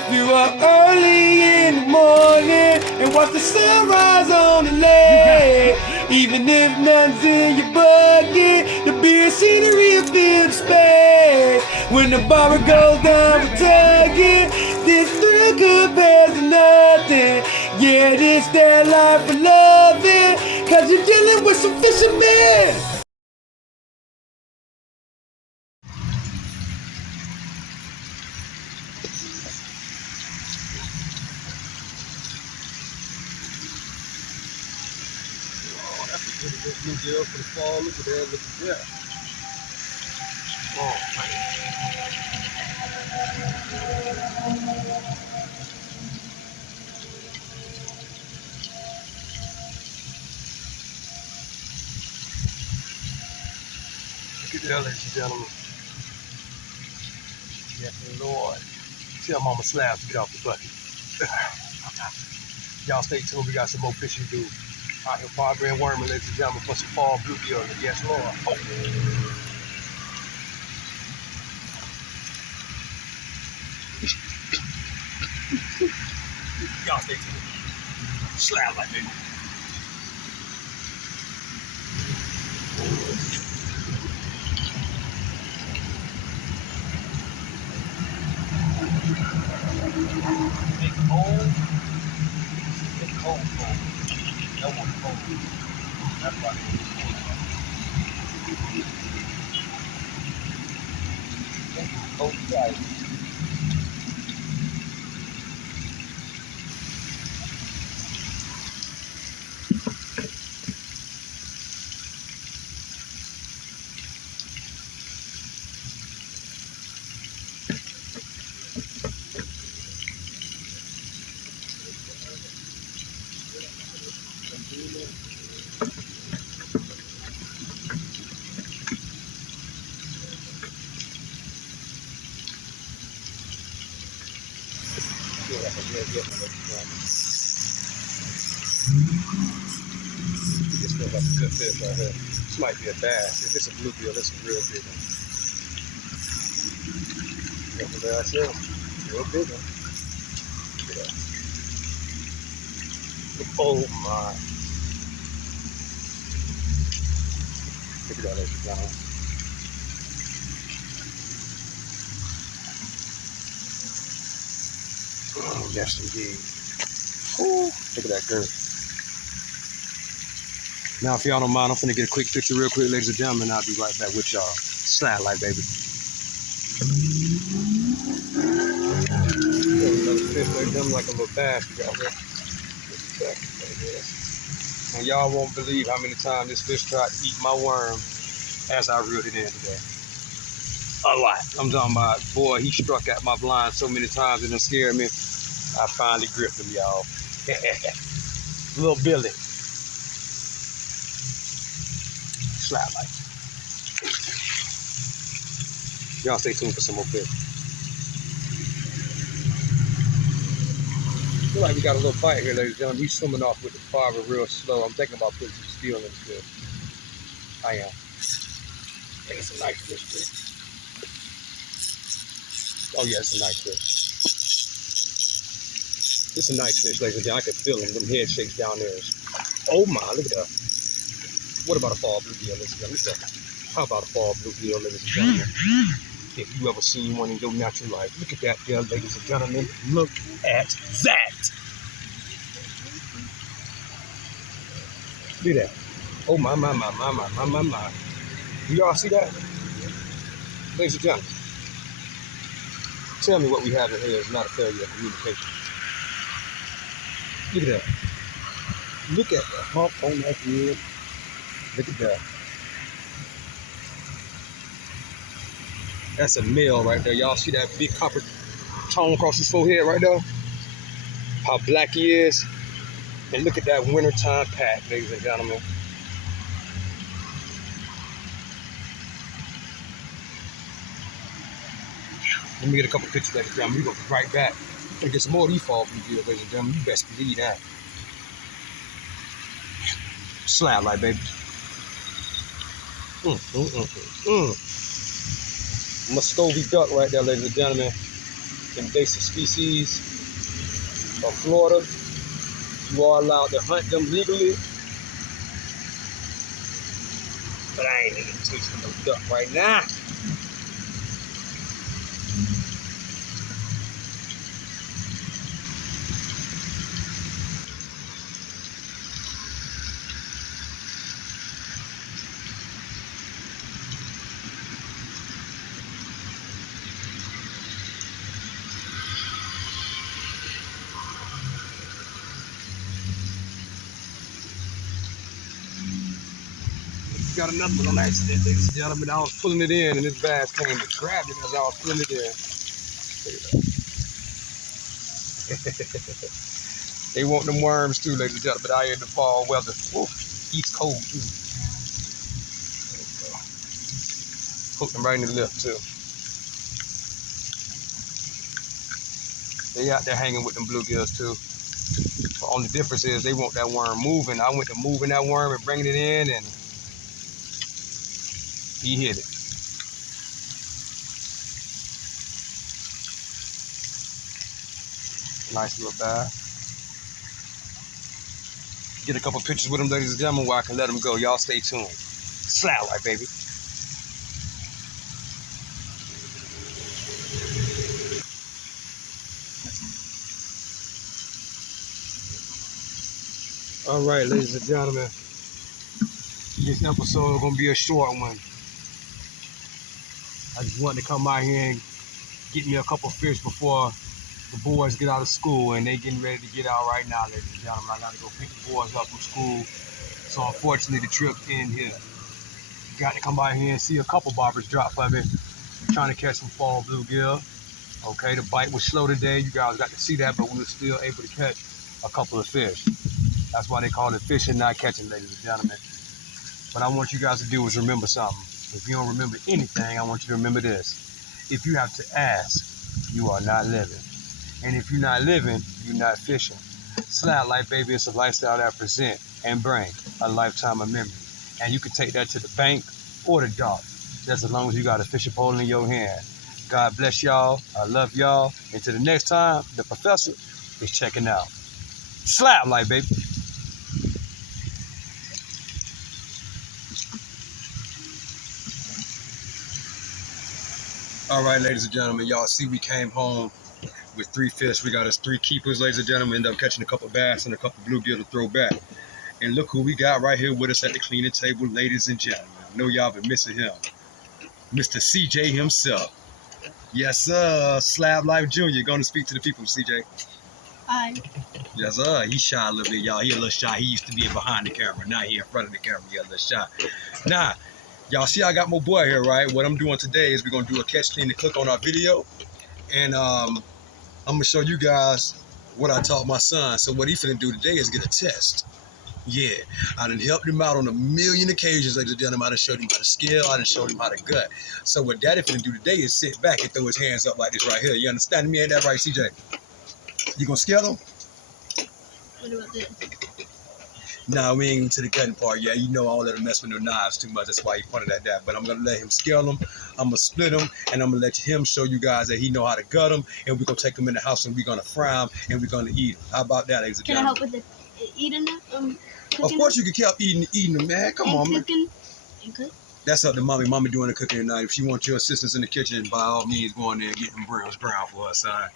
If you are early in the morning and watch the sunrise on the lake, even if none's in your bucket, the beer scenery will fill the space. When the bar goes down for tugging, this thrill compares to nothing. Yeah, this that life for loving, cause you're dealing with some fishermen. Pretty good bluegill for the fall. Look at that, look at that. Oh, man. Look at that, ladies and gentlemen. Yes, Lord. Tell Mama Slabz to get off the bucket. Y'all stay tuned. We got some more fishing to do. Out here, bobbing and worming, ladies and gentlemen, for some fall bluegill. Yes, Lord. Oh. Y'all stay tuned. Slab like that. Big cold. Big cold. That one's cold. That's why they cold tight. This feels like a good fish right here. This might be a bass. If it's a bluegill, this is a real big one. That's what I said. Real big one. Look at that. Oh my. Look at that, ladies and gentlemen. Oh, yes, indeed. Ooh, look at that girth. Now, if y'all don't mind, I'm finna get a quick picture real quick, ladies and gentlemen. I'll be right back with y'all. Slablyfe Baby. Another fish, ladies and gentlemen, like a little bass we got here. And y'all won't believe how many times this fish tried to eat my worm as I reeled it in today. A lot. I'm talking about, boy, he struck at my blind so many times and it scared me. I finally gripped him, y'all. Little Billy. Slablyfe. Y'all stay tuned for some more fish. Feel like we got a little bite here, ladies and gentlemen. He's swimming off with the fiber real slow. I'm thinking about putting some steel in this fish. I am. I think it's a nice fish too. Oh yeah, it's a nice fish. It's a nice fish, ladies and gentlemen. I can feel him. Them head shakes down there. Oh my, look at that. What about a fall bluegill, ladies and gentlemen? How about a fall bluegill, ladies and gentlemen? If you ever seen one in your natural life, look at that there, ladies and gentlemen. Look at that. Look at that. Oh my. Do y'all see that? Ladies and gentlemen, tell me what we have in here is not a failure of communication. Look at that. Look at the hump on that head. Look at that. That's a male right there. Y'all see that big copper tone across his forehead right there? How black he is. And look at that wintertime pack, ladies and gentlemen. Let me get a couple pictures, ladies and gentlemen. We're going to be right back. I'm going to get some more of these fall bluegill, ladies and gentlemen. You best believe that. Slablyfe, baby. Muscovy duck right there, ladies and gentlemen. invasive species of Florida. You are allowed to hunt them legally. But I ain't even tasting no duck right now. Got another one on accident, ladies and gentlemen. I was pulling it in and this bass came and grabbed it as I was pulling it in. They want them worms too, ladies and gentlemen, out here in the fall weather. Woo, East cold too. There you go. Hooked them right in the lip too. They out there hanging with them bluegills too. The only difference is they want that worm moving. I went to moving that worm and bringing it in, and he hit it. Nice little bass. Get a couple pictures with them, ladies and gentlemen, where I can let them go. Y'all stay tuned. Slablyfe, baby. All right, ladies and gentlemen, this episode is gonna be a short one. I just wanted to come out here and get me a couple fish before the boys get out of school, and they getting ready to get out right now, ladies and gentlemen. I gotta go pick the boys up from school. So unfortunately, the trip in here. Got to come out here and see a couple bobbers drop for me. Trying to catch some fall bluegill. Okay, the bite was slow today. You guys got to see that, but we were still able to catch a couple of fish. That's why they call it fishing, not catching, ladies and gentlemen. What I want you guys to do is remember something. If you don't remember anything, I want you to remember this. If you have to ask, you are not living. And if you're not living, you're not fishing. Slablyfe, baby, is a lifestyle that present and bring a lifetime of memory. And you can take that to the bank or the dock, just as long as you got a fishing pole in your hand. God bless y'all. I love y'all. Until the next time, the professor is checking out. Slablyfe, baby. All right, ladies and gentlemen, y'all see we came home with 3 fish. We got us 3 keepers, ladies and gentlemen. Ended up catching a couple bass and a couple bluegill to throw back. And look who we got right here with us at the cleaning table, ladies and gentlemen. I know y'all been missing him. Mr. CJ himself. Yes, sir. Slablyfe Jr. Going to speak to the people, CJ. Hi. Yes, sir. He's shy a little bit, y'all. He a little shy. He used to be behind the camera. Now he in front of the camera. He a little shy. Now, y'all see I got my boy here, right? What I'm doing today is we're going to do a catch, clean, and cook on our video. And I'm going to show you guys what I taught my son. So what he finna do today is get a test. Yeah, I done helped him out on a million occasions, ladies and gentlemen. I done showed him how to scale. I done showed him how to gut. So what Daddy finna do today is sit back and throw his hands up like this right here. You understand me? Ain't that right, CJ? You gonna scale him? What about this? Nah, we ain't to the cutting part yet. You know I don't let him mess with no knives too much. That's why he pointed at that. But I'm gonna let him scale them. I'm gonna split them, and I'm gonna let him show you guys that he know how to gut them. And we're gonna take them in the house and we're gonna fry them and we're gonna eat them. How about that, ladies and Can I gentlemen? help with the eating them? Of course you can keep eating them, man. Come on, man. Cooking? And cook? That's up to mommy. Mommy doing the cooking tonight. If she wants your assistance in the kitchen, by all means, go in there and get them browns brown for us, son.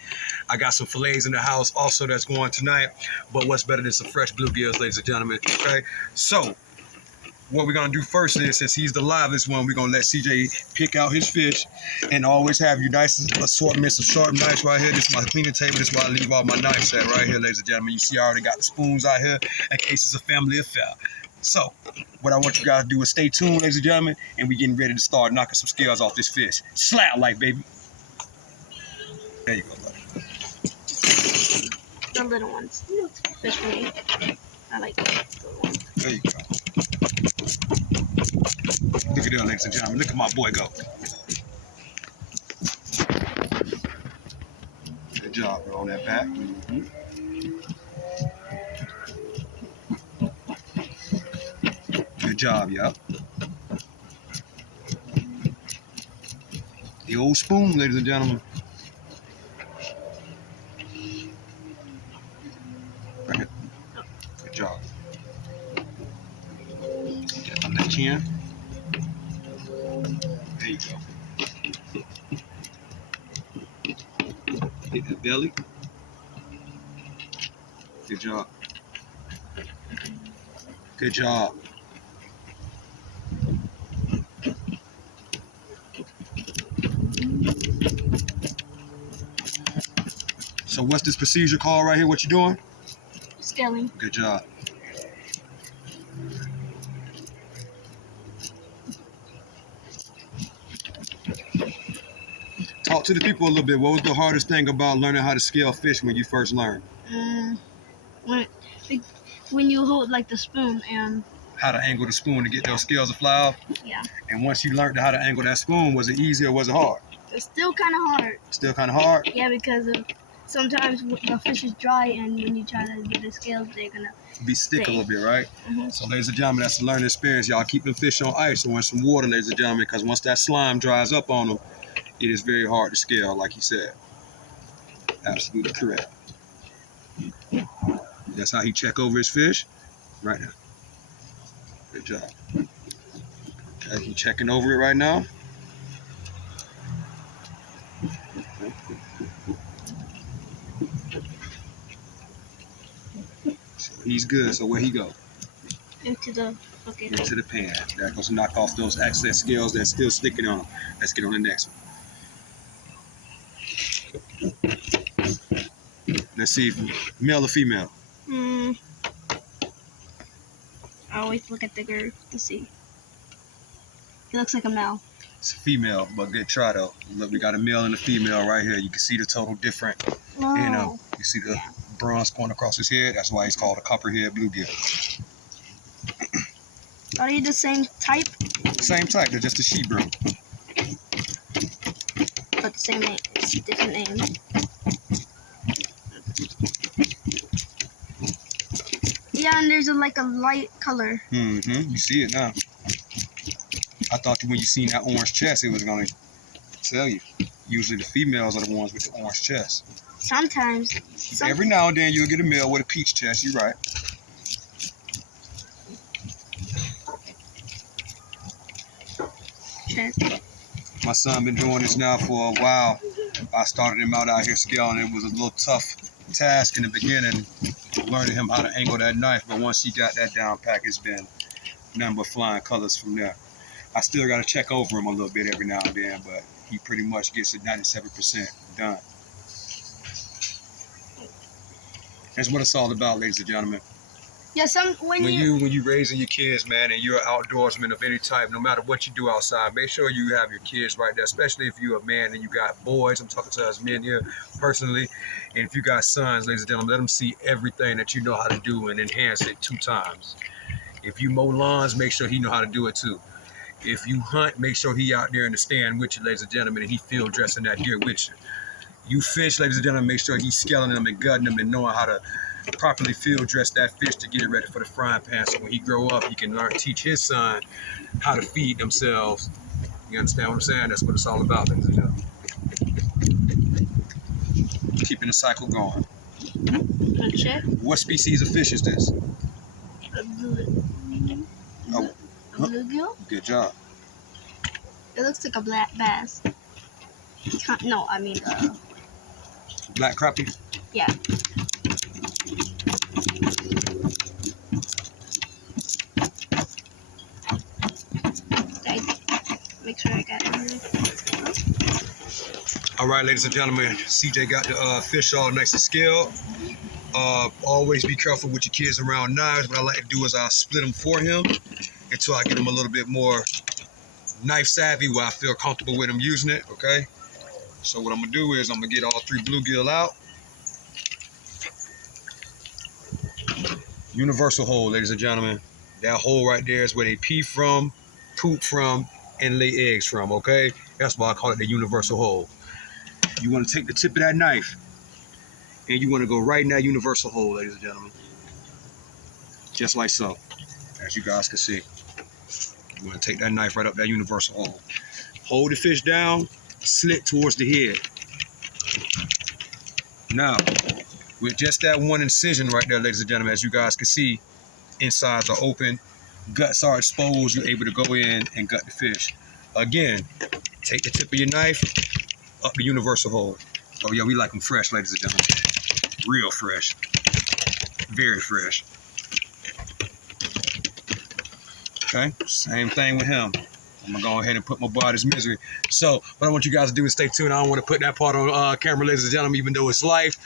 I got some fillets in the house also that's going tonight. But what's better than some fresh bluegills, ladies and gentlemen? Okay, so what we're gonna do first is, since he's the liveliest one, we're gonna let CJ pick out his fish, and always have you nice assortments of sharp knives right here. This is my cleaning table. This is where I leave all my knives at right here, ladies and gentlemen. You see, I already got the spoons out here in case it's a family affair. So, what I want you guys to do is stay tuned, ladies and gentlemen, and we're getting ready to start knocking some scales off this fish. Slablyfe, baby. There you go, buddy. The little ones. Fish for me. I like the little ones. There you go. Look at that, ladies and gentlemen. Look at my boy go. Good job, bro, on that back. Good job, y'all. The old spoon, ladies and gentlemen. chin. There you go. Hit the belly. Good job. Good job. So what's this procedure called right here? What you doing? Scaling. Good job. Talk to the people a little bit. What was the hardest thing about learning how to scale fish when you first learned? When you hold like the spoon and How to angle the spoon to get those scales to fly off? yeah. And once you learned how to angle that spoon, was it easy or was it hard? It's still kind of hard. Still kind of hard? Yeah, because sometimes the fish is dry and when you try to get the scales, they're gonna Be stick a little bit, right? Mm-hmm. So ladies and gentlemen, that's a learning experience. Y'all keep them fish on ice or in some water, ladies and gentlemen, because once that slime dries up on them, it is very hard to scale, like you said. Absolutely correct. That's how he check over his fish. Right now. Good job. Okay, he checking over it right now. So he's good. So where he go? into the bucket. Into the pan. That goes to knock off those excess scales that's still sticking on them. Let's get on the next one. Let's see if male or female. I always look at the girth to see. It looks like a male. It's a female, but good try though. Look, we got a male and a female right here. You can see the total different. Oh. You know, you see the bronze going across his head. That's why he's called a copperhead bluegill. Are they the same type? Same type, they're just a she brew. But the same name. It's a different name. Yeah, and there's like a light color. Mm-hmm. You see it now. I thought when you seen that orange chest, it was gonna tell you. Usually the females are the ones with the orange chest. Sometimes. Every now and then you'll get a male with a peach chest. You're right. Check. My son been doing this now for a while. I started him out here scaling. It was a little tough task in the beginning, learning him how to angle that knife. But once he got that down pat, it's been nothing but flying colors from there. I still got to check over him a little bit every now and then, but he pretty much gets it 97% done. That's what it's all about, ladies and gentlemen. Yeah, when you raising your kids, man, and you're an outdoorsman of any type, no matter what you do outside, make sure you have your kids right there, especially if you're a man and you got boys. I'm talking to us men here personally. And if you got sons, ladies and gentlemen, let them see everything that you know how to do and enhance it 2 times. If you mow lawns, make sure he know how to do it too. If you hunt, make sure he out there in the stand with you, ladies and gentlemen, and he field dressing that deer with you. You fish, ladies and gentlemen, make sure he's scaling them and gutting them and knowing how to properly field dress that fish to get it ready for the frying pan. So when he grow up, he can teach his son how to feed themselves. You understand what I'm saying? That's what it's all about, ladies and gentlemen. Keeping the cycle going. check. What species of fish is this? A bluegill? Good job. It looks like a black bass. No, I mean Black crappie? Yeah. Make sure I got it. All right, ladies and gentlemen, CJ got the fish all nice and scaled. Always be careful with your kids around knives. What I like to do is I'll split them for him until I get him a little bit more knife savvy where I feel comfortable with him using it, okay? So what I'm gonna do is I'm gonna get all 3 bluegill out. Universal hole, ladies and gentlemen. That hole right there is where they pee from, poop from, and lay eggs from, okay? That's why I call it the universal hole. You wanna take the tip of that knife and you wanna go right in that universal hole, ladies and gentlemen. Just like so, as you guys can see. You wanna take that knife right up that universal hole. Hold the fish down, slit towards the head. Now, with just that one incision right there, ladies and gentlemen, as you guys can see, insides are open. guts are exposed, you're able to go in and gut the fish. Again, take the tip of your knife up the universal hole. Oh yeah, we like them fresh, ladies and gentlemen. Real fresh. Very fresh. Okay, same thing with him. I'm gonna go ahead and put my boy out of his misery. So what I want you guys to do is stay tuned. I don't want to put that part on camera, ladies and gentlemen, even though it's live.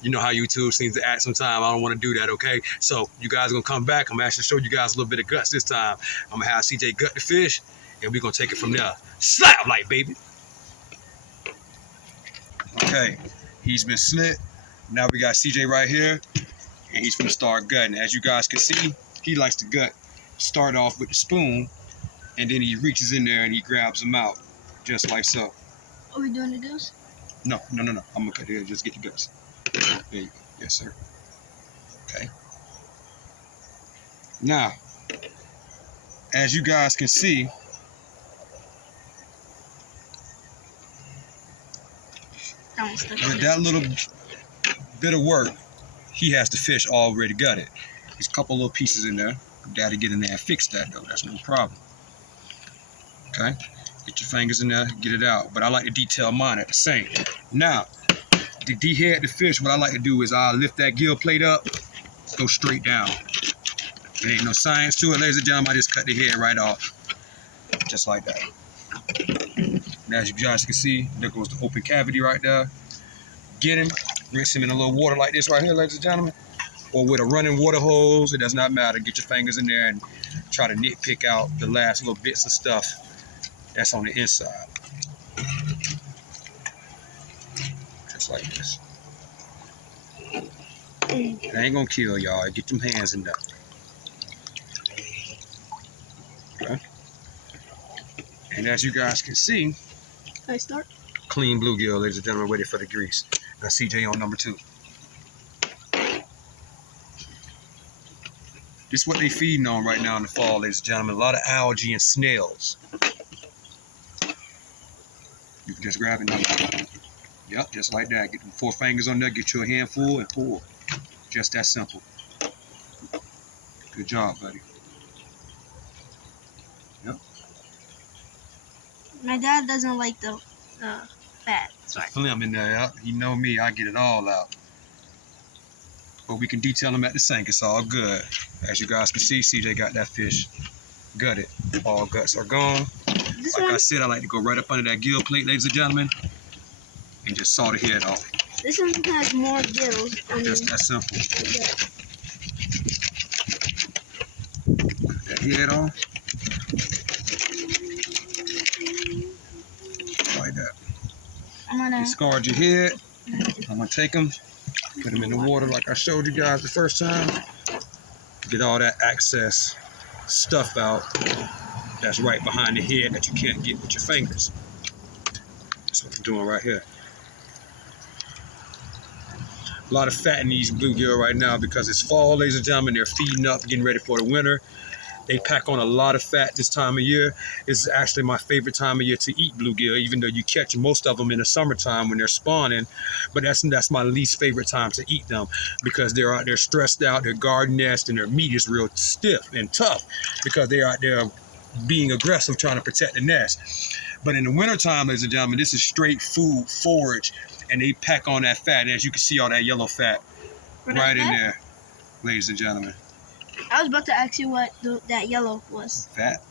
You know how YouTube seems to act sometimes. I don't want to do that, okay? So you guys are going to come back. I'm going to actually show you guys a little bit of guts this time. I'm going to have CJ gut the fish, and we're going to take it from there. Slap light, baby. Okay, he's been slit. Now we got CJ right here, and he's going to start gutting. As you guys can see, he likes to gut. Start off with the spoon, and then he reaches in there and he grabs them out, just like so. Are we doing the goose? No. I'm going to cut it. Just get the guts. There you go. Yes, sir. Okay. Now, as you guys can see, with that little bit of work, he has the fish already gutted. There's a couple little pieces in there. Daddy get in there and fix that though. That's no problem. Okay. Get your fingers in there, get it out. But I like to detail mine at the same. Now, to dehead the fish, what I like to do is I lift that gill plate up, go straight down. There ain't no science to it, ladies and gentlemen. I just cut the head right off, just like that. And as you guys can see, there goes the open cavity right there. Get him, rinse him in a little water like this right here, ladies and gentlemen, or with a running water hose. It does not matter. Get your fingers in there and try to nitpick out the last little bits of stuff that's on the inside. Like this. It ain't gonna kill y'all. Get them hands in there. Okay. And as you guys can see, I start. Clean bluegill, ladies and gentlemen, waiting for the grease. Now CJ on number 2. This is what they feeding on right now in the fall, ladies and gentlemen. A lot of algae and snails. You can just grab it now. Yep, just like that. Get them 4 fingers on there, get you a handful and pull. Just that simple. Good job, buddy. Yep. My dad doesn't like the fat. Sorry. Phlegm in there, yep. You know me, I get it all out. But we can detail them at the sink, it's all good. As you guys can see, CJ got that fish gutted. All guts are gone. Like I said, I like to go right up under that gill plate, ladies and gentlemen, and just saw the head off. This one has more gills. Just that simple. Cut that head off. Like that. I'm gonna discard your head. I'm gonna take them, put them in the water like I showed you guys the first time. Get all that excess stuff out that's right behind the head that you can't get with your fingers. That's what I'm doing right here. A lot of fat in these bluegill right now because it's fall, ladies and gentlemen. They're feeding up, getting ready for the winter. They pack on a lot of fat this time of year. It's actually my favorite time of year to eat bluegill, even though you catch most of them in the summertime when they're spawning. But that's my least favorite time to eat them because they're out there stressed out, their guard nest, and their meat is real stiff and tough because they're out there being aggressive, trying to protect the nest. But in the wintertime, ladies and gentlemen, this is straight food, forage, and they pack on that fat. And as you can see, all that yellow fat right in there, ladies and gentlemen. I was about to ask you what that yellow was. Fat?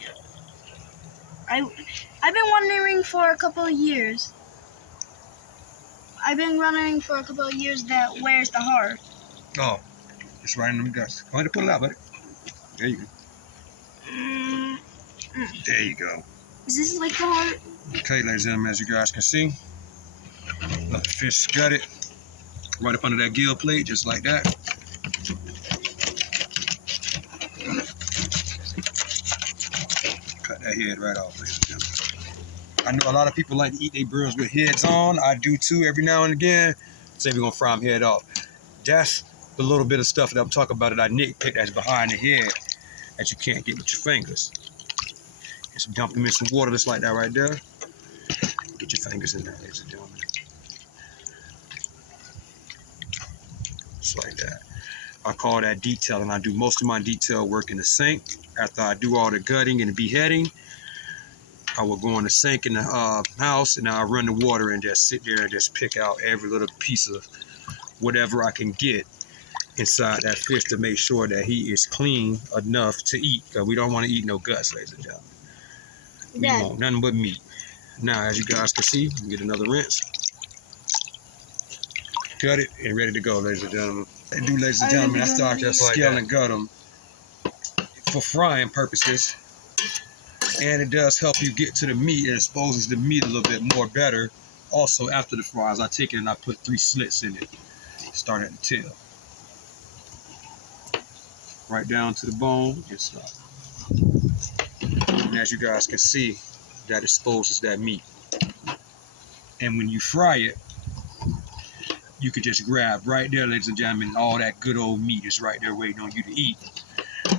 Yeah. I've been wondering for a couple of years. That where's the heart? Oh, it's right in them guts. Go ahead and pull it out, buddy. There you go. There you go. Is this like the heart? Okay, ladies and gentlemen, as you guys can see, let the fish gutted right up under that gill plate, just like that. Cut that head right off, ladies and gentlemen. I know a lot of people like to eat their birds with heads on. I do too every now and again. Say we're gonna fry them head off. That's the little bit of stuff that I'm talking about that I nitpick that's behind the head that you can't get with your fingers. Just dump them in some water just like that right there. Get your fingers in there, ladies and gentlemen. Just like that. I call that detailing. I do most of my detail work in the sink. After I do all the gutting and the beheading, I will go in the sink in the house, and I'll run the water and just sit there and just pick out every little piece of whatever I can get inside that fish to make sure that he is clean enough to eat. Because we don't want to eat no guts, ladies and gentlemen. We want nothing but meat. Now, as you guys can see, we get another rinse. Cut it and ready to go, ladies and gentlemen. And do, ladies and gentlemen, I start just scale and gut them for frying purposes. And it does help you get to the meat and exposes the meat a little bit more better. Also, after the fries, I take it and I put 3 slits in it. Start at the tail. Right down to the bone and stuff. And as you guys can see, that exposes that meat. And when you fry it, you can just grab right there, ladies and gentlemen, all that good old meat is right there waiting on you to eat.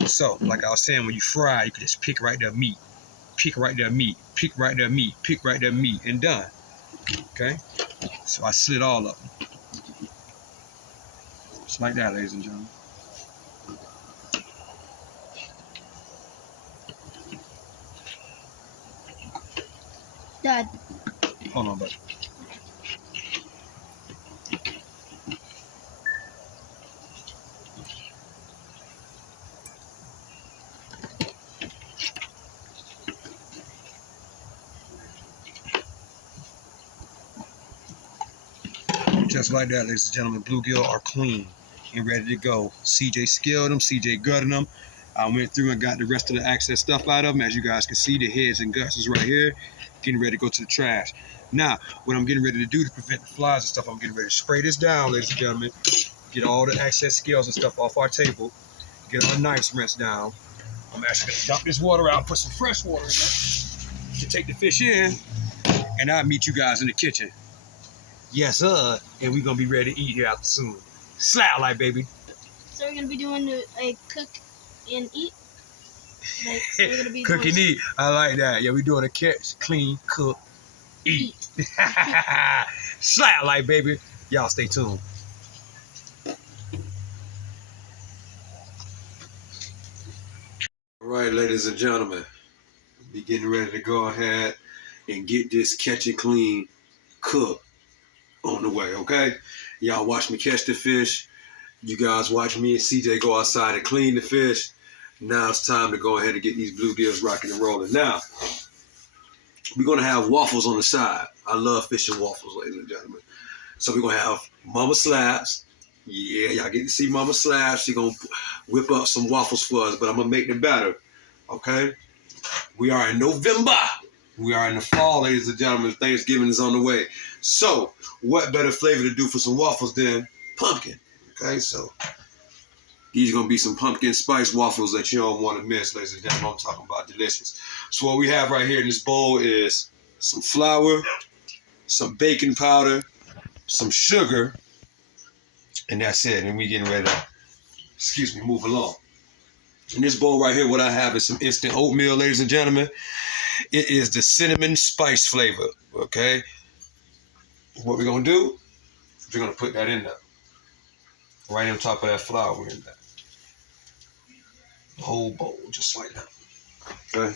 So, like I was saying, when you fry, you can just pick right there meat. Pick right there meat, pick right there meat, pick right there meat, and done. Okay? So I slit all of them. Just like that, ladies and gentlemen. Dad. Hold on, buddy. Just like that, ladies and gentlemen, bluegill are clean and ready to go. CJ skilled them, CJ gutted them. I went through and got the rest of the excess stuff out of them. As you guys can see, the heads and guts is right here, getting ready to go to the trash. Now, what I'm getting ready to do to prevent the flies and stuff, I'm getting ready to spray this down, ladies and gentlemen, get all the excess scales and stuff off our table, get our knives rinsed down. I'm actually gonna dump this water out, put some fresh water in there to take the fish in, and I'll meet you guys in the kitchen. Yes, sir. And we're going to be ready to eat here after soon. Slablyfe, baby. So we're going to be doing a cook and eat? Like, we're going to be cook doing... and eat. I like that. Yeah, we're doing a catch, clean, cook, eat. Slablyfe, baby. Y'all stay tuned. All right, ladies and gentlemen. We're getting ready to go ahead and get this catch and clean, cook on the way, okay? Y'all watch me catch the fish. You guys watch me and CJ go outside and clean the fish. Now it's time to go ahead and get these bluegills rocking and rolling. Now, we're going to have waffles on the side. I love fishing waffles, ladies and gentlemen. So we're going to have Moma Slabz. Yeah, y'all get to see Moma Slabz. She's going to whip up some waffles for us, but I'm going to make them better, okay? We are in November. We are in the fall, ladies and gentlemen. Thanksgiving is on the way. So, what better flavor to do for some waffles than pumpkin? Okay, so these are going to be some pumpkin spice waffles that you don't want to miss, ladies and gentlemen. I'm talking about delicious. So what we have right here in this bowl is some flour, some baking powder, some sugar, and that's it. And we getting ready to, move along. In this bowl right here, what I have is some instant oatmeal, ladies and gentlemen. It is the cinnamon spice flavor, okay? What we're going to do, we're going to put that in there. Right on top of that flour in there. The whole bowl, just like that. Okay?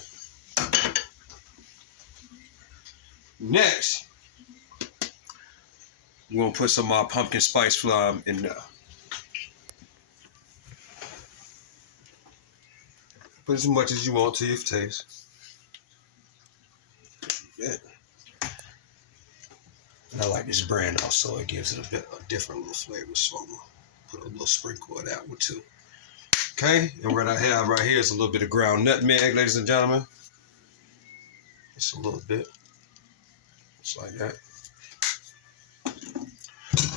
Next, we're going to put some pumpkin spice flour in there. Put as much as you want to your taste. Yeah. And I like this brand also. It gives it a different little flavor. So I'm going to put a little sprinkle of that one too. Okay? And what I have right here is a little bit of ground nutmeg, ladies and gentlemen. Just a little bit. Just like that.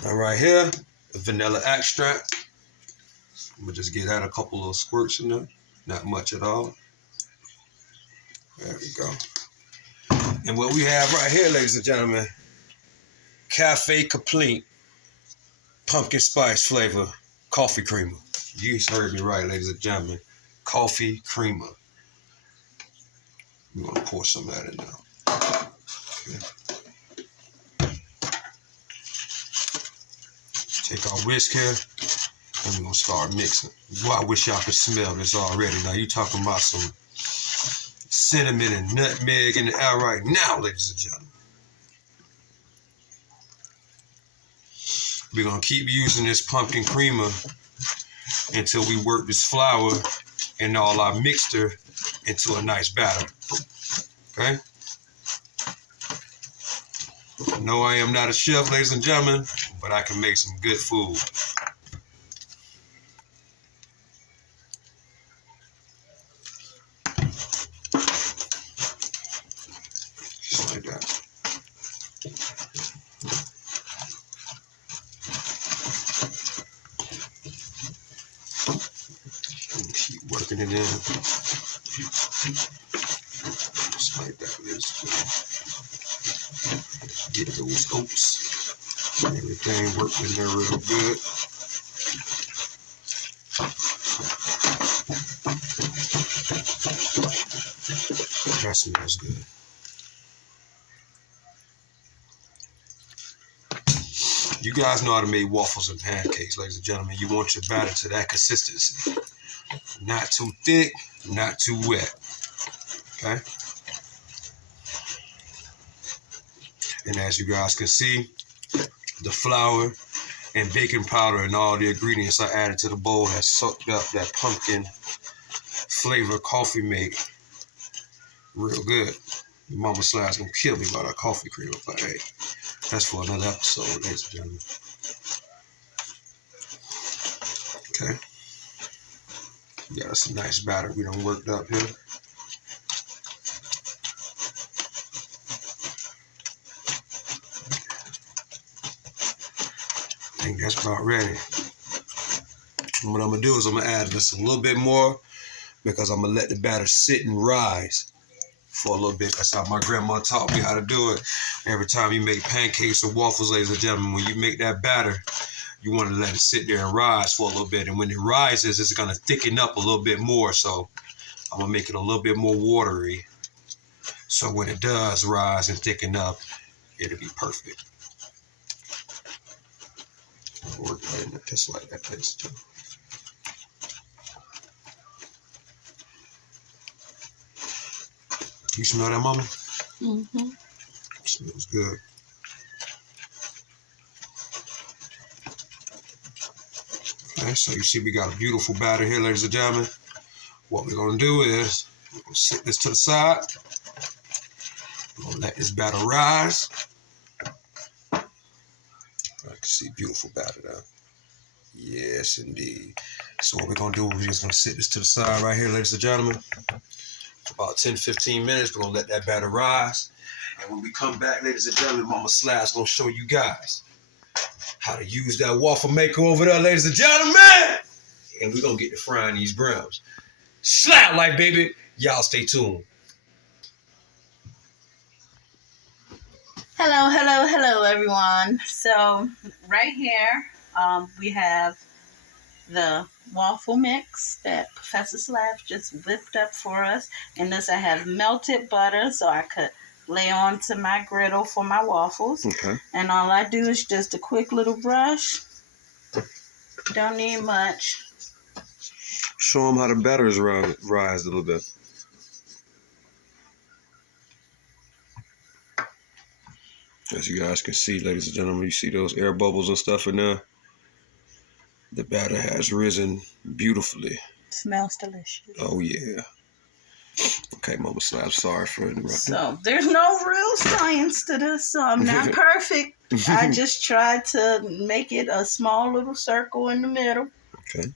And right here, the vanilla extract. I'm going to just get that a couple of squirts in there. Not much at all. There we go. And what we have right here, ladies and gentlemen, Cafe Complete pumpkin spice flavor coffee creamer. You heard me right, ladies and gentlemen. Coffee creamer. We're going to pour some of that in now. Okay. Take our whisk here. And we're gonna start mixing. Boy, I wish y'all could smell this already. Now you talking about some cinnamon and nutmeg in the air right now, ladies and gentlemen. We're gonna keep using this pumpkin creamer until we work this flour and all our mixture into a nice batter. Okay? No, I am not a chef, ladies and gentlemen, but I can make some good food. Just like that. Keep working it in. Just like that. Get those oats. Everything working there real good. That smells good. You guys know how to make waffles and pancakes, ladies and gentlemen. You want your batter to that consistency. Not too thick, not too wet. Okay? And as you guys can see, the flour and baking powder and all the ingredients I added to the bowl has soaked up that pumpkin flavor coffee make real good. Your Mama Slabz gonna kill me about our coffee creamer, but hey, that's for another episode, ladies and gentlemen. Okay. We got us a nice batter we done worked up here. I think that's about ready. And what I'm gonna do is I'm gonna add just a little bit more because I'm gonna let the batter sit and rise for a little bit. That's how my grandma taught me how to do it. Every time you make pancakes or waffles, ladies and gentlemen, when you make that batter, you want to let it sit there and rise for a little bit. And when it rises, it's going to thicken up a little bit more. So I'm going to make it a little bit more watery. So when it does rise and thicken up, it'll be perfect. Work right in it just like that, ladies and gentlemen. You smell that, Mama? Mm-hmm. It smells good. Okay, so you see we got a beautiful batter here, ladies and gentlemen. What we're going to do is we're going to set this to the side. We're going to let this batter rise. I can see beautiful batter now. Yes, indeed. So what we're going to do is we're just going to set this to the side right here, ladies and gentlemen. For about 10-15 minutes, we're going to let that batter rise. And when we come back, ladies and gentlemen, Mama Slabz going to show you guys how to use that waffle maker over there, ladies and gentlemen. And we're going to get to frying these browns. Slablyfe, baby. Y'all stay tuned. Hello, everyone. So right here, we have the waffle mix that Professor Slabz just whipped up for us. In this, I have melted butter, so I could lay onto my griddle for my waffles. Okay. And all I do is just a quick little brush. Don't need much. Show them how the batter is rise a little bit. As you guys can see, ladies and gentlemen, you see those air bubbles and stuff in there? The batter has risen beautifully. Smells delicious. Oh, yeah. Okay, Mama Slabz, sorry for interrupting. So there's no real science to this, so I'm not perfect. I just tried to make it a small little circle in the middle. Okay.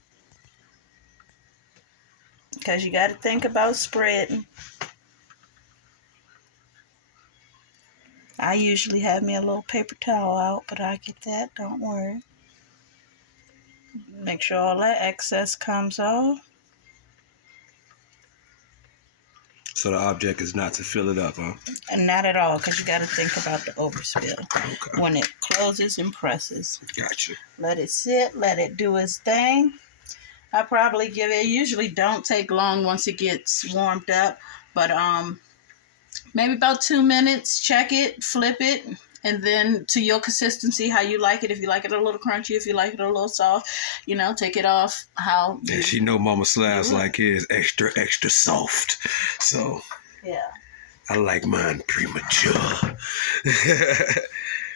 Because you got to think about spreading. I usually have me a little paper towel out, but I get that. Don't worry. Make sure all that excess comes off. So the object is not to fill it up, huh? And not at all, because you got to think about the overspill. Okay. When it closes and presses. Gotcha. Let it sit. Let it do its thing. I probably give it, usually don't take long once it gets warmed up. But maybe about 2 minutes. Check it. Flip it. And then to your consistency, how you like it. If you like it a little crunchy, if you like it a little soft, you know, take it off how you... And she know Mama Slabz like his extra, extra soft. So Yeah. I like mine premature.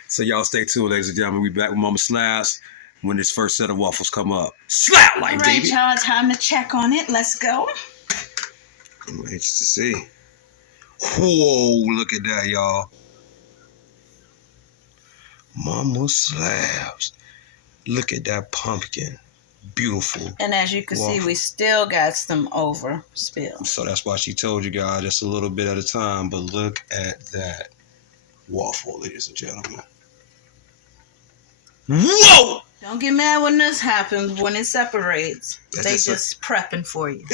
So y'all stay tuned, ladies and gentlemen. We back with Mama Slabz when this first set of waffles come up. Slap like All right, baby. y'all, time to check on it. Let's go. I'm anxious to see. Whoa, look at that, y'all. Mama Slabz. Look at that pumpkin. Beautiful. And as you can see, we still got some over spill. So that's why she told you guys just a little bit at a time. But look at that waffle, ladies and gentlemen. Whoa! Don't get mad when this happens, when it separates. That's They just just prepping for you.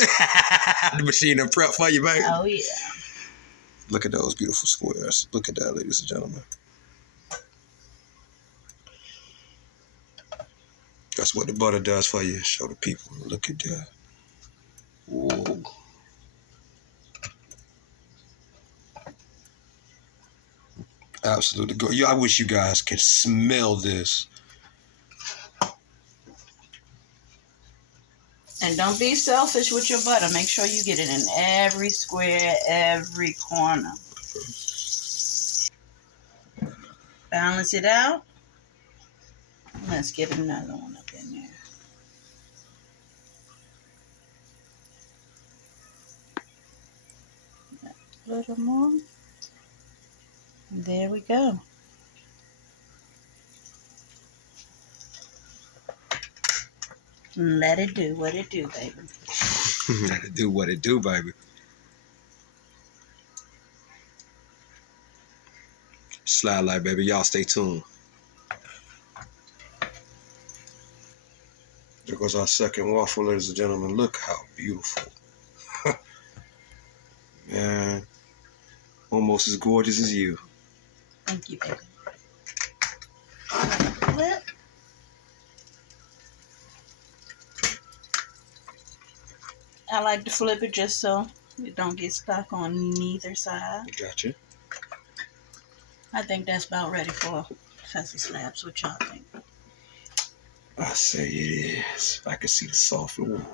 The machine will prep for you, baby. Oh, yeah. Look at those beautiful squares. Look at that, ladies and gentlemen. That's what the butter does for you. Show the people. Look at that. Whoa. Absolutely good. I wish you guys could smell this. And don't be selfish with your butter. Make sure you get it in every square, every corner. Balance it out. Let's get another one up in there. A little more. There we go. Let it do what it do, baby. Let it do what it do, baby. Slide light, baby. Y'all stay tuned. There goes our second waffle, ladies and gentlemen. Look how beautiful. Man, almost as gorgeous as you. Thank you, baby. Flip. I like to flip it just so it don't get stuck on neither side. Gotcha. I think that's about ready for Professor Slabz. What y'all think? I say it is. I can see the soft. Ooh.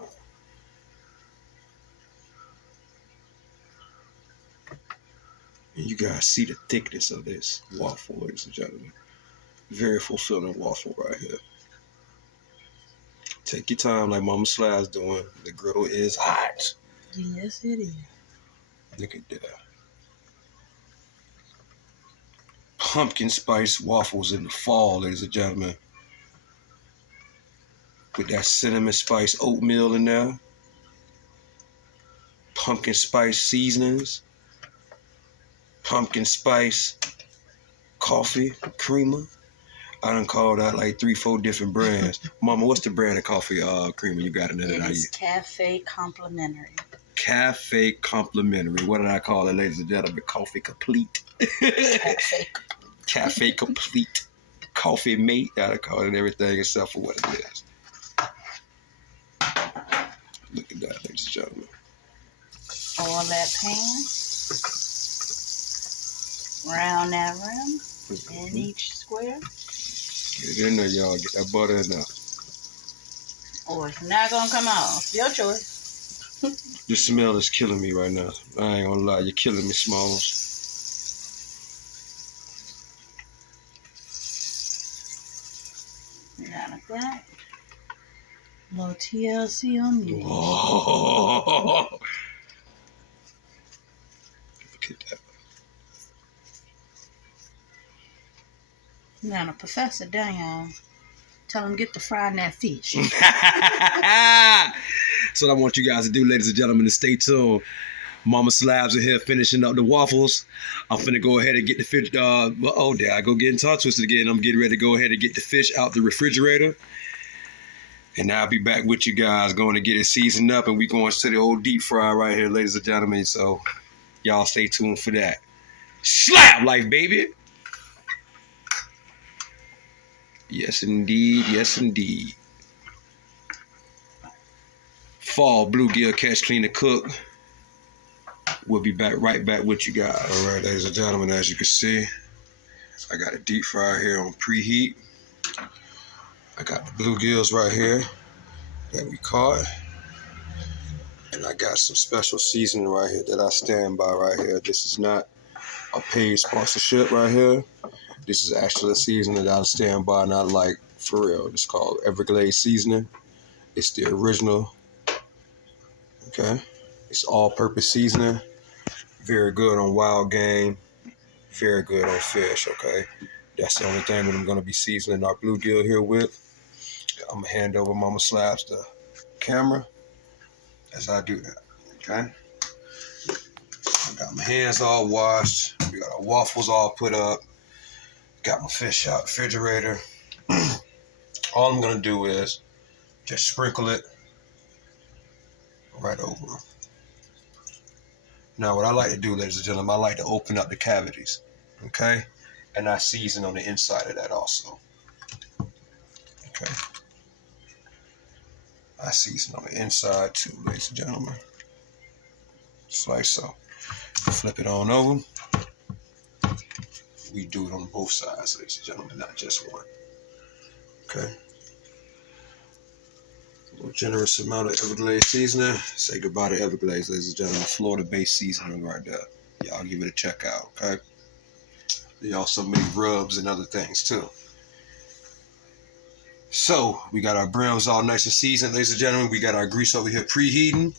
And you guys see the thickness of this waffle, ladies and gentlemen. Very fulfilling waffle right here. Take your time like Mama Slabz doing. The griddle is hot. Yes, it is. Look at that. Pumpkin spice waffles in the fall, ladies and gentlemen. With that cinnamon spice oatmeal in there. Pumpkin spice seasonings. Pumpkin spice coffee creamer. I done called out like 3-4 different brands. Mama, what's the brand of coffee creamer you got in there? It is Cafe Complimentary. Cafe Complimentary. What did I call it, ladies and gentlemen? Coffee Complete. Cafe Complete. Coffee Mate. I call it everything except for what it is. Look at that, ladies and gentlemen. Oil that pan. Round that rim in each square. Get it in there, y'all. Get that butter in there. Or it's not gonna come off. Your choice. The smell is killing me right now. I ain't gonna lie, you're killing me, Smalls. Not like that. A little TLC on me. Oh. Look at that. Now the professor down, y'all. Tell him get to frying that fish. So I want you guys to do, ladies and gentlemen, to stay tuned. Mama Slabz in here finishing up the waffles. I'm finna go ahead and get the fish. There I go getting tongue twisted again. I'm getting ready to go ahead and get the fish out the refrigerator. And I'll be back with you guys going to get it seasoned up. And we going to the old deep fry right here, ladies and gentlemen. So y'all stay tuned for that. Slab life, baby. Yes, indeed. Yes, indeed. Fall bluegill catch, clean, and cook. We'll be right back with you guys. All right, ladies and gentlemen, as you can see, So I got a deep fryer here on preheat. I got the bluegills right here that we caught. And I got some special seasoning right here that I stand by right here. This is not a paid sponsorship right here. This is actually a seasoning that I stand by and I like for real. It's called Everglades seasoning. It's the original. Okay. It's all-purpose seasoning. Very good on wild game. Very good on fish, okay? That's the only thing that I'm going to be seasoning our bluegill here with. I'm going to hand over Mama Slabz the camera as I do that, okay? I got my hands all washed. We got our waffles all put up. Got my fish out the refrigerator. All I'm going to do is just sprinkle it right over them. Now, what I like to do, ladies and gentlemen, I like to open up the cavities, okay? And I season on the inside of that also, okay? I season on the inside too, ladies and gentlemen. Just like so. Flip it on over. We do it on both sides, ladies and gentlemen, not just one, okay? A little generous amount of Everglades seasoning. Say goodbye to Everglades, ladies and gentlemen. Florida-based seasoning right there. Y'all give it a check out, okay? They also make rubs and other things too. So we got our brims all nice and seasoned, ladies and gentlemen. We got our grease over here preheating.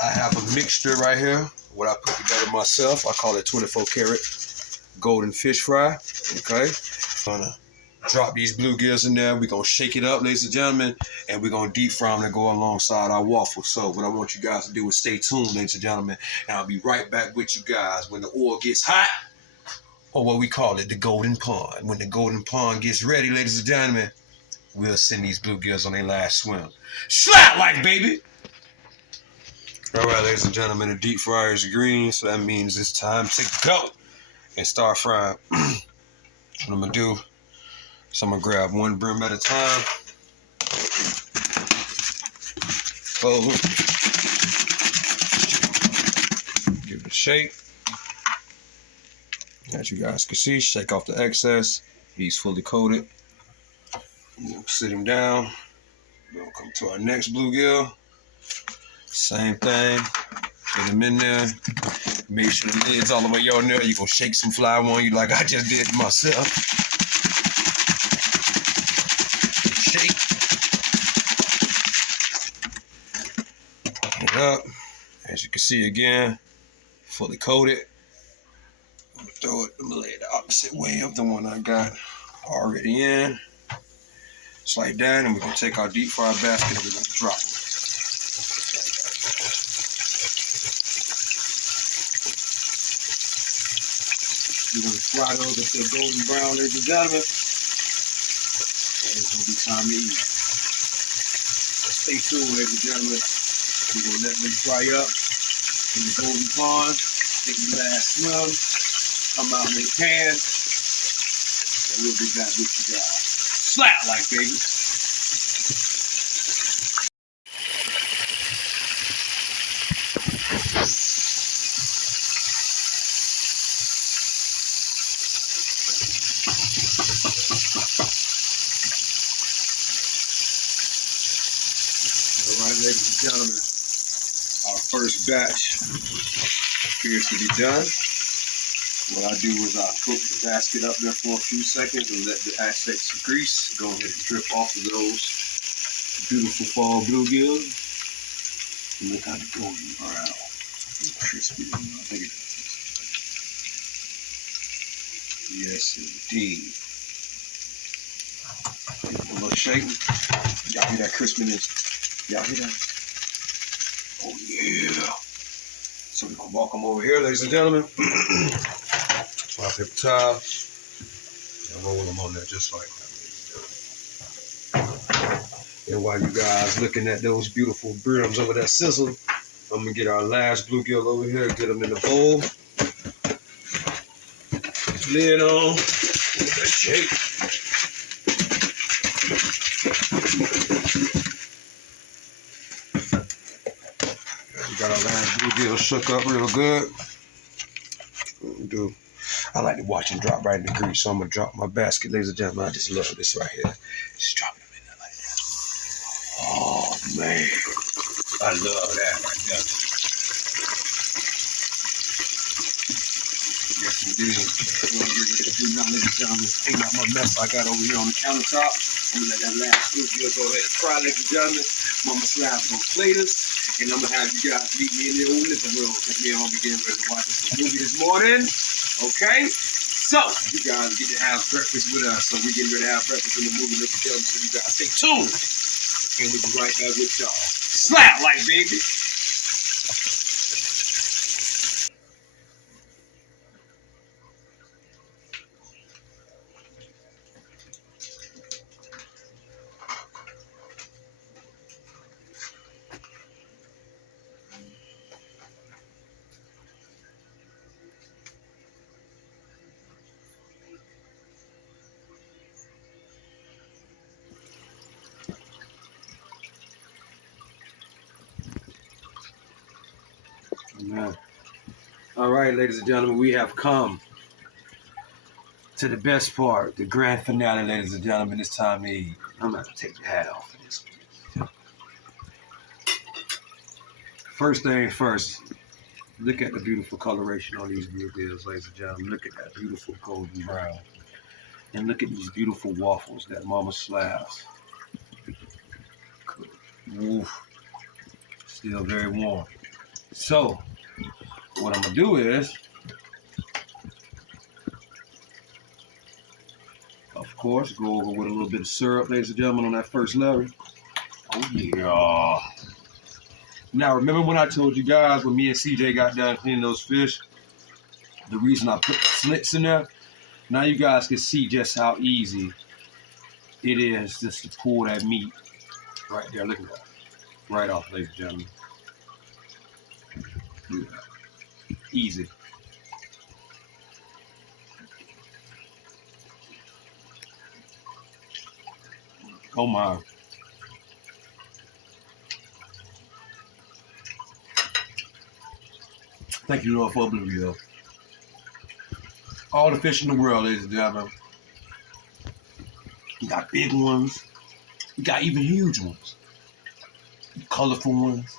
I have a mixture right here, what I put together myself. I call it 24 karat golden fish fry, okay? Gonna drop these bluegills in there. We're gonna shake it up, ladies and gentlemen, and we're gonna deep fry them to go alongside our waffles. So what I want you guys to do is stay tuned, ladies and gentlemen, and I'll be right back with you guys when the oil gets hot, or what we call it, the golden pond. When the golden pond gets ready, ladies and gentlemen, we'll send these bluegills on their last swim. Slap like, baby! All right, ladies and gentlemen, the deep fryer is green, so that means it's time to go and start frying. What I'm gonna do is I'm gonna grab one brim at a time. Fold. Give it a shake. As you guys can see, shake off the excess. He's fully coated. We'll sit him down. We'll come to our next bluegill. Same thing. Put him in there. Make sure the lid's all the way on there. You're going to shake some fly on you like I just did myself. Shake. Put it up. As you can see again, fully coated. I'm going to throw it, I'm going to lay it the opposite way of the one I got already in. Just like that. And we're going to take our deep fry basket and we're going to drop it. We're going to fry those until golden brown, ladies and gentlemen. And it's going to be time to eat. So stay tuned, ladies and gentlemen. We're going to let them fry up in the golden pond. Take the last swim. Come out in the pan. And we'll be back with you guys. Slap like, baby. All right, ladies and gentlemen, our first batch appears to be done. What I do is I cook the basket up there for a few seconds and let the excess grease go ahead and drip off of those beautiful fall bluegills. Look how the golden brown and crispy. I think it is. Yes, indeed. A little shaking. Y'all hear that crispiness? Y'all hear that? Oh, yeah. So we're going to walk them over here, ladies and gentlemen. Our paper towel. And roll them on there just like that. And while you guys looking at those beautiful brims over that sizzle, I'm going to get our last bluegill over here, get them in the bowl. Lid on. Let's shake. We got our last bluegill shook up real good. I like to watch them drop right in the grease, so I'm gonna drop my basket, ladies and gentlemen. I just love this right here. Just dropping them in there like that. Oh man, I love that right there. Yes indeed. What I'm getting ready to do now, ladies and gentlemen, is clean out my mess I got over here on the countertop. I'm gonna let that last bluegill go ahead and fry, ladies and gentlemen. Mama Slabz gonna plate us, and I'm gonna have you guys meet me in the old living room because me and I'm getting ready to watch some movie this morning. Okay? So, you guys get to have breakfast with us. So, we're getting ready to have breakfast in the movie, ladies and gentlemen. So, you guys stay tuned. And we'll be right back with y'all. Slap like baby. Amen. All right, ladies and gentlemen, we have come to the best part, the grand finale, ladies and gentlemen. It's time to eat. I'm going to have to take the hat off for this. First thing first, look at the beautiful coloration on these bluegills, ladies and gentlemen. Look at that beautiful golden brown. And look at these beautiful waffles that Mama Slabz. Oof. Still very warm. So, what I'm going to do is, of course, go over with a little bit of syrup, ladies and gentlemen, on that first layer. Oh, yeah. Now, remember when I told you guys when me and CJ got done cleaning those fish, the reason I put the slits in there? Now you guys can see just how easy it is just to pull that meat right there. Look at that. Right off, ladies and gentlemen. Yeah. Easy. Oh my. Thank you, Lord, for bluegill. All the fish in the world, ladies and gentlemen. You got big ones. You got even huge ones. Colorful ones.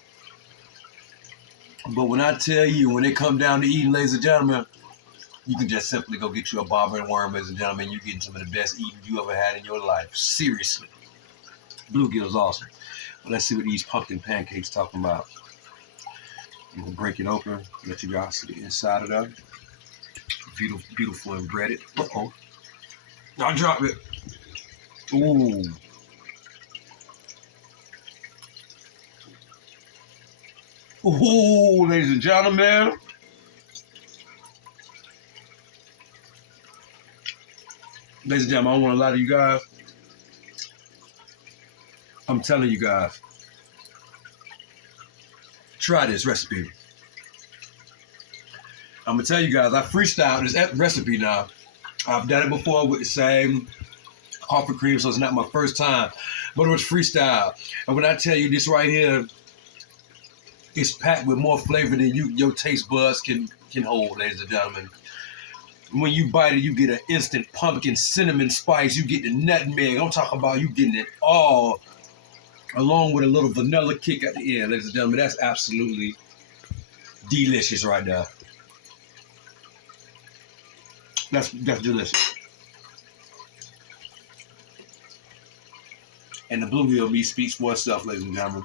But when I tell you, when it come down to eating, ladies and gentlemen, you can just simply go get you a bobber and worm, ladies and gentlemen. You're getting some of the best eating you ever had in your life. Seriously. Bluegill is awesome. But let's see what these pumpkin pancakes talking about. I'm going to break it open, let you guys see the inside of that. Beautiful, beautiful and breaded. Uh-oh. I dropped it. Ooh. Ooh, ladies and gentlemen. Ladies and gentlemen, I don't want to lie to you guys. I'm telling you guys. Try this recipe. I'm going to tell you guys, I freestyled this recipe now. I've done it before with the same coffee cream, so it's not my first time. But it was freestyle. And when I tell you this right here, it's packed with more flavor than your taste buds can hold, ladies and gentlemen. When you bite it, you get an instant pumpkin cinnamon spice. You get the nutmeg. I'm talking about you getting it all, along with a little vanilla kick at the end, ladies and gentlemen. That's absolutely delicious right now. That's delicious. And the bluegill meat speaks for itself, ladies and gentlemen.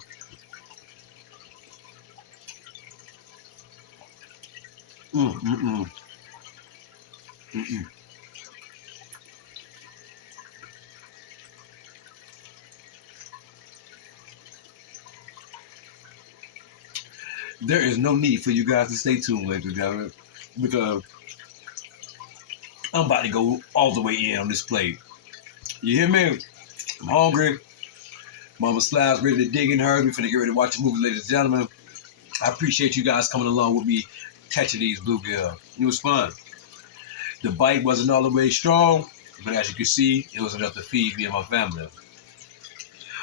There is no need for you guys to stay tuned, ladies and gentlemen, because I'm about to go all the way in on this plate. You hear me? I'm hungry. Mama Slabz ready to dig in her. We finna get ready to watch the movie, ladies and gentlemen. I appreciate you guys coming along with me, catching these bluegill. It was fun. The bite wasn't all the way strong, but as you can see, it was enough to feed me and my family.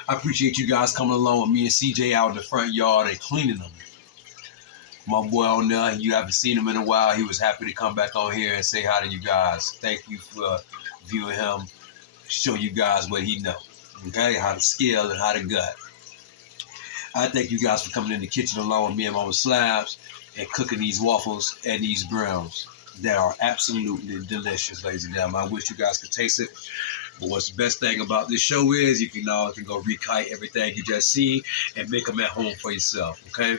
I appreciate you guys coming along with me and CJ out in the front yard and cleaning them. My boy on there, you haven't seen him in a while. He was happy to come back on here and say hi to you guys. Thank you for viewing him. Show you guys what he know. Okay, how to scale and how to gut. I thank you guys for coming in the kitchen along with me and Mama Slabz and cooking these waffles and these browns that are absolutely delicious, ladies and gentlemen. I wish you guys could taste it. But what's the best thing about this show is you can go rekite everything you just see and make them at home for yourself, okay?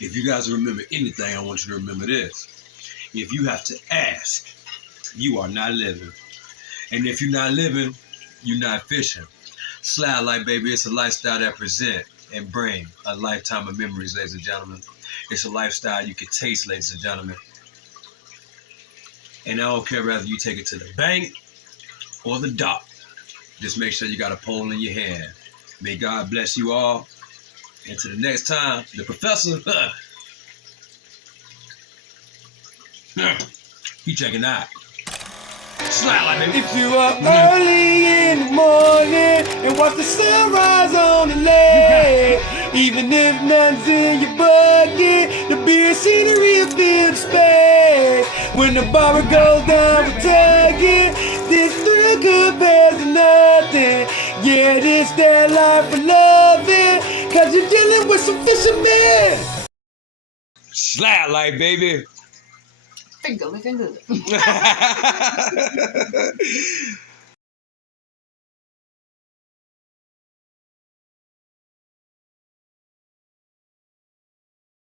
If you guys remember anything, I want you to remember this. If you have to ask, you are not living. And if you're not living, you're not fishing. Slab life, baby, it's a lifestyle that present and bring a lifetime of memories, ladies and gentlemen. It's a lifestyle you can taste, ladies and gentlemen. And I don't care whether you take it to the bank or the dock. Just make sure you got a pole in your hand. May God bless you all. And to the next time, the professor, he checking out. Slide like baby. If you up early in the morning and watch the sunrise on the lake, even if nothing's in your bucket, the beer scenery will fill the space. When the bar goes down with Target, this thrill compares to nothing. Yeah, this that life for loving, cause you're dealing with some fishermen. Slide like baby. Finger looking good.